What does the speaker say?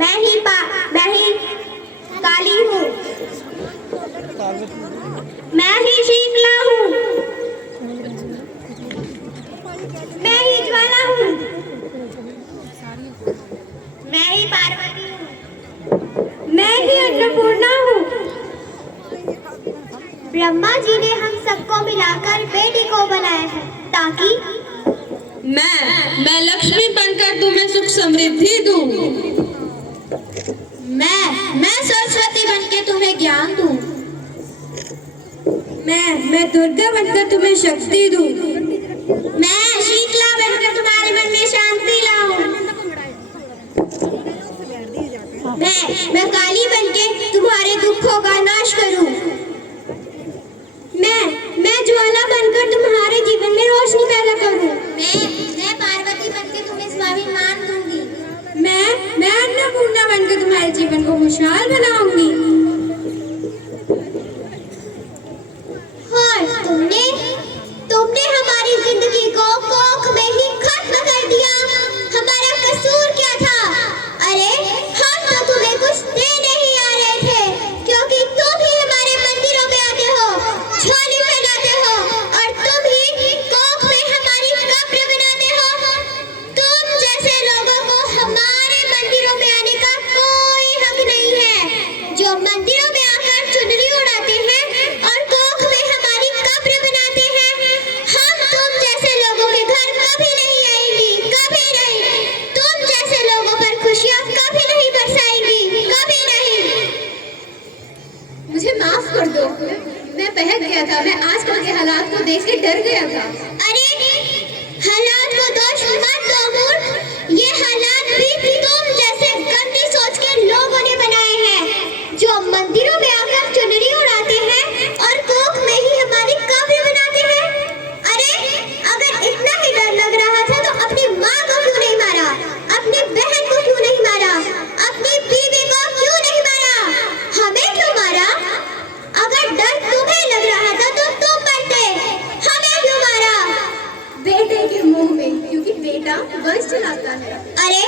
मैं ही काली हूँ, मैं ही शीतला हूँ, मैं ही ज्वाला हूँ, मैं ही पार्वती हूँ, मैं ही अन्नपूर्णा हूँ। ब्रह्मा जी ने हम सबको मिलाकर बेटी को बनाया है ताकि मैं लक्ष्मी बनकर तुम्हें सुख समृद्धि दूं। मैं सरस्वती बनकर तुम्हें ज्ञान दूं। मैं दुर्गा बनकर तुम्हें शक्ति दूं। मैं शीतला बनकर तुम्हारे मन में शांति लाऊं। मैं काली बनके तुम्हारे दुखों का नाश करूं। मैं ज्वाला बनकर तुम्हारे जीवन में रोशनी पैदा करूं। मैं पार्वती बनकर तुम्हें स्वाभिमान दूंगी। मैं अन्नपूर्णा बनकर तुम्हारे जीवन को खुशहाल बनाऊंगी। और तुमने हमारी जिंदगी को कोख में ही खत्म कर दिया। हमारा कसूर क्या था? अरे हम तो तुम्हें कुछ देने ही आ रहे थे, क्योंकि तुम ही हमारे मंदिरों में आते हो, झोली फैलाते हो, और तुम ही कोख में हमारी कब्र बनाते हो। तुम जैसे लोगों को हमारे मंदिरों में आने का कोई हक नहीं है, जो मंदिरों में आकर चुनरी उड़ाते हैं और कोख में हमारी कब्र बनाते हैं। हम तुम जैसे लोगों के घर कभी नहीं आएंगी, कभी नहीं। तुम जैसे लोगों पर खुशियां कभी नहीं बरसाएंगी, कभी नहीं। मुझे माफ कर दो, मैं बहक गया था। मैं आजकल के हालात को देख के डर गया था। अरे हालात को दोष मत दो मूर्ख। ये हालात भी तुम जैसे गंदी सोच के लोगों ने बनाए हैं, जो मंदिरों में आकर चुनरी उड़ाते हैं और कोख में ही हमारी कब्र बनाते हैं। अरे अगर इतना ही डर लग रहा था तो अपनी माँ को क्यों नहीं मारा? अपनी बहन को क्यों नहीं मारा? अपनी बीवी को क्यों नहीं मारा? हमें क्यों मारा? अगर डर तुम्हें लग रहा था तो तुम मरते, हमें क्यों मारा? बेटे के मुंह में, क्योंकि बेटा वंश चलाता है। अरे